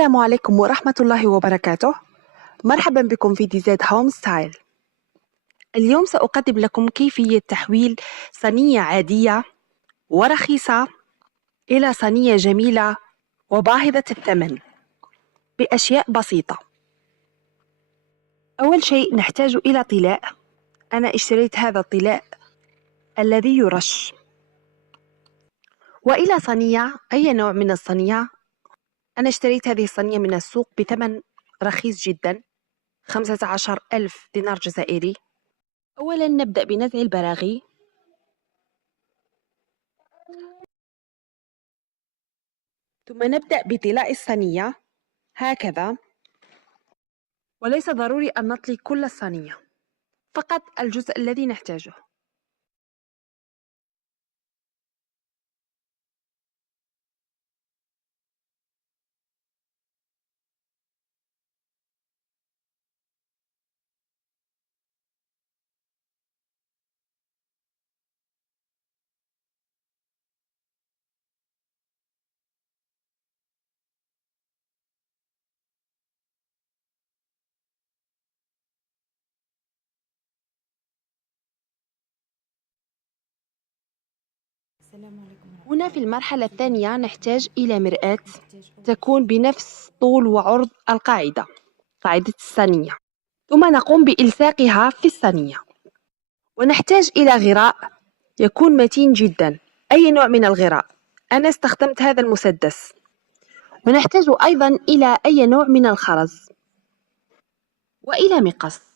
السلام عليكم ورحمة الله وبركاته. مرحبا بكم في DZ Home Style. اليوم سأقدم لكم كيفية تحويل صينية عادية ورخيصة إلى صينية جميلة وباهظة الثمن بأشياء بسيطة. أول شيء نحتاج إلى طلاء. أنا اشتريت هذا الطلاء الذي يرش، وإلى صينية، أي نوع من الصينية. أنا اشتريت هذه الصينية من السوق بثمن رخيص جدا، 15,000 دينار جزائري. أولا نبدأ بنزع البراغي، ثم نبدأ بطلاء الصينية هكذا، وليس ضروري أن نطلي كل الصينية، فقط الجزء الذي نحتاجه. هنا في المرحلة الثانية نحتاج إلى مرآة تكون بنفس طول وعرض القاعدة، قاعدة الصينية، ثم نقوم بإلصاقها في الصينية. ونحتاج إلى غراء يكون متين جدا، أي نوع من الغراء. أنا استخدمت هذا المسدس. ونحتاج أيضا إلى أي نوع من الخرز، وإلى مقص.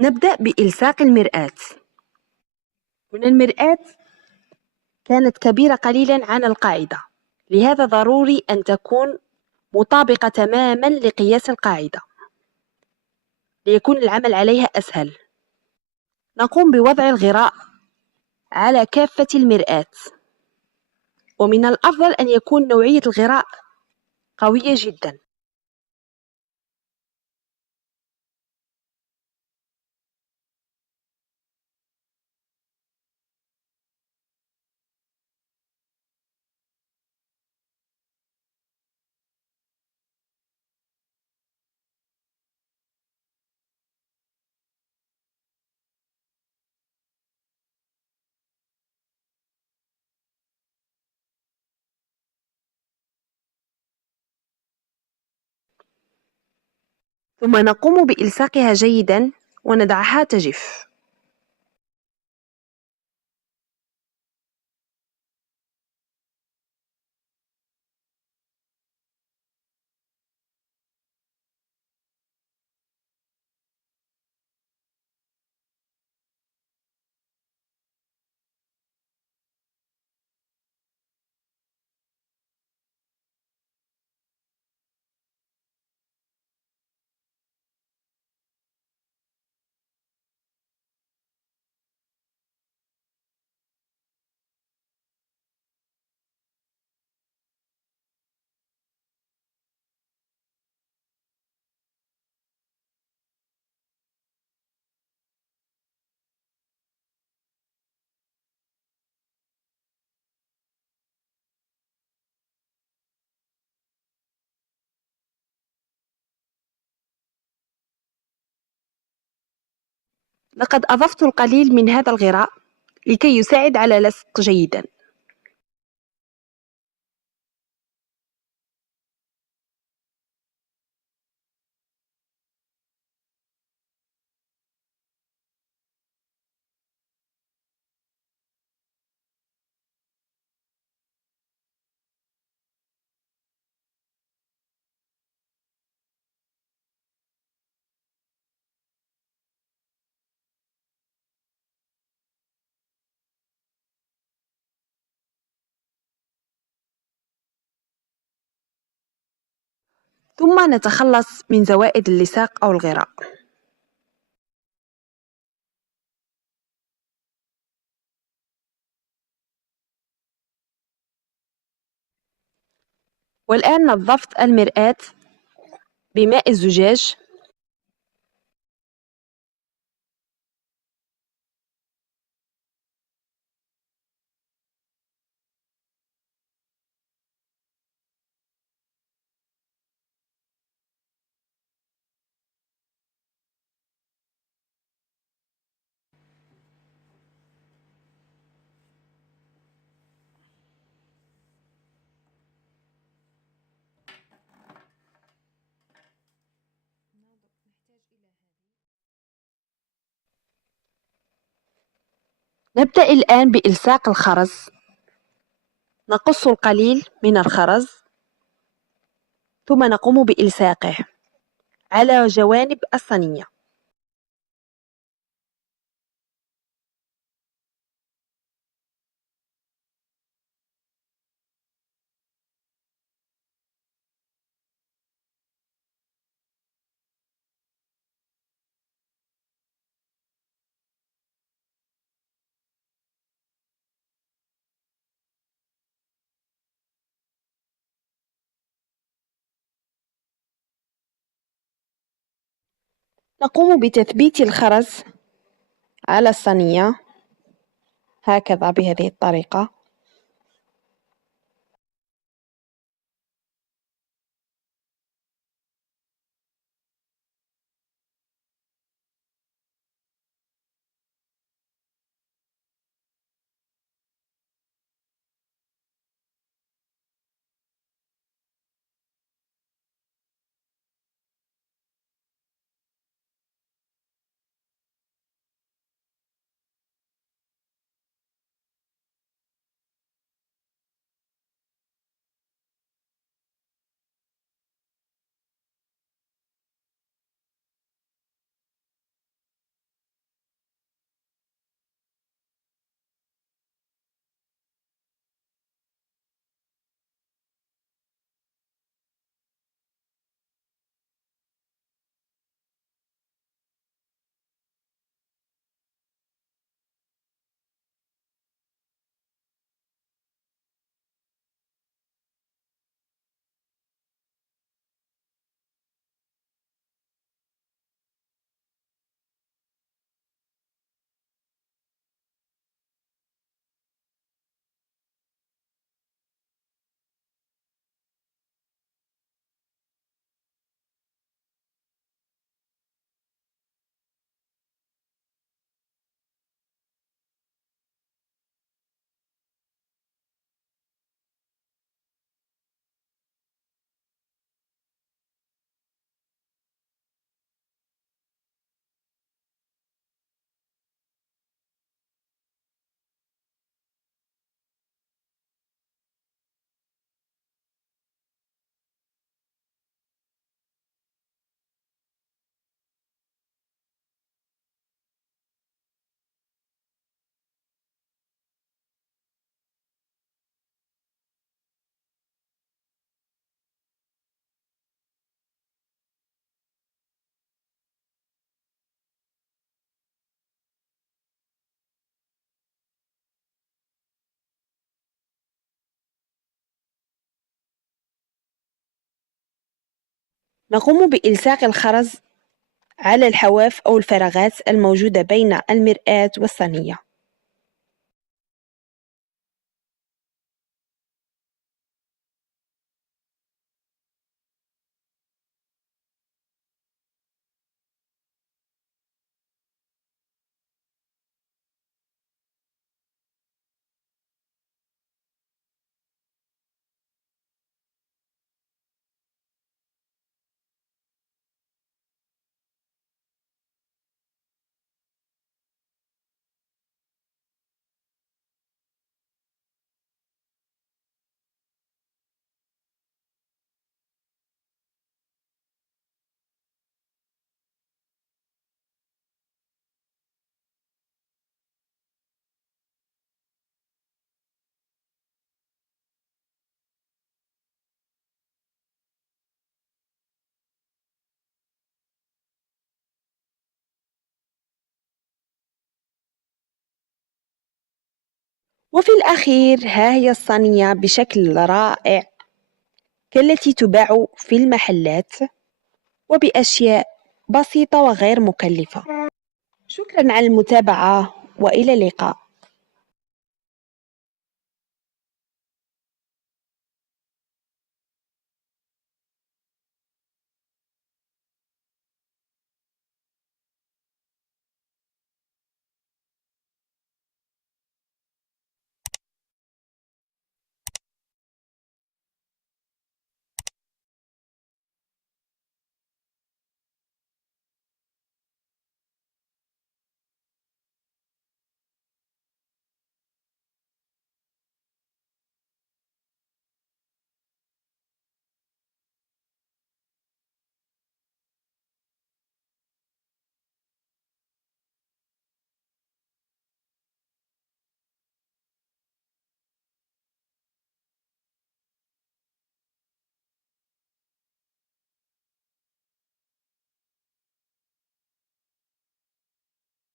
نبدأ بإلصاق المرآة. هنا المرآة كانت كبيرة قليلا عن القاعدة، لهذا ضروري أن تكون مطابقة تماما لقياس القاعدة ليكون العمل عليها أسهل. نقوم بوضع الغراء على كافة المرآة، ومن الأفضل أن يكون نوعية الغراء قوية جدا. ثم نقوم بإلصاقها جيدا وندعها تجف. لقد أضفت القليل من هذا الغراء لكي يساعد على لصق جيدا. ثم نتخلص من زوائد اللصاق أو الغراء. والآن نظفت المرآة بماء الزجاج. نبدأ الآن بإلصاق الخرز. نقص القليل من الخرز ثم نقوم بإلصاقه على جوانب الصينية. نقوم بتثبيت الخرز على الصينية هكذا بهذه الطريقة. نقوم بإلصاق الخرز على الحواف أو الفراغات الموجودة بين المرآة والصينية. وفي الأخير ها هي الصينية بشكل رائع. كالتي تباع في المحلات وبأشياء بسيطة وغير مكلفة. شكرا على المتابعة وإلى اللقاء.